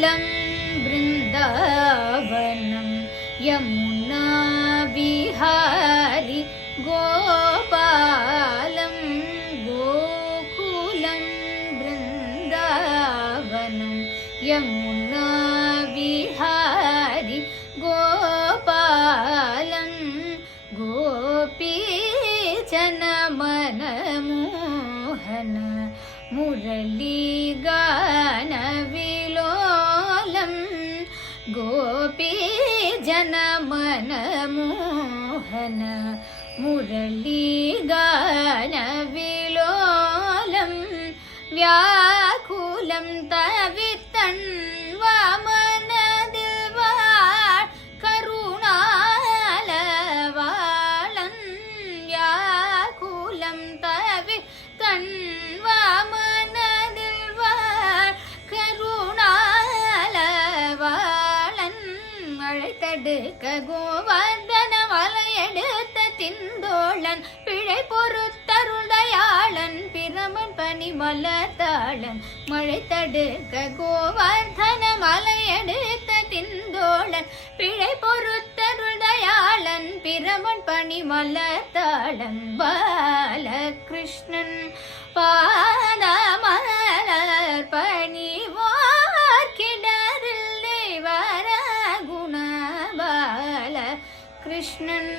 गोकुलं वृन्दावनं यमुना विहारी गोपालं गोकुलं वृन्दावनं यमुना विहारी गोपालं गोपीजनमनमोहन मुरलीगानविलोलं गोपीजनमनमोहन मुरलीगानविलोलं व्याकुलं तवित्तन्वामनदिल वाळ करुणालवाळं व्याकुलं तवित्तन्वामनदिल वाळ करुणालवाळं அழைத்தடுக்க கோவர்தன வலையெடுத்த திந்தோழன் பிழை பொறுத்தருள்தயாளன் பிரமன் பனிமலர்த்தாளன் மழை தடுக்க கோவர்தன மலையெடுத்த திந்தோழன் பிழை பொறுத்தருள்தயாளன் பிரமன் பனிமலர்த்தாளன் பாலகிருஷ்ணன் பாதமலர் பணிவார்க்கிடரில்லை வர குணபால கிருஷ்ணன்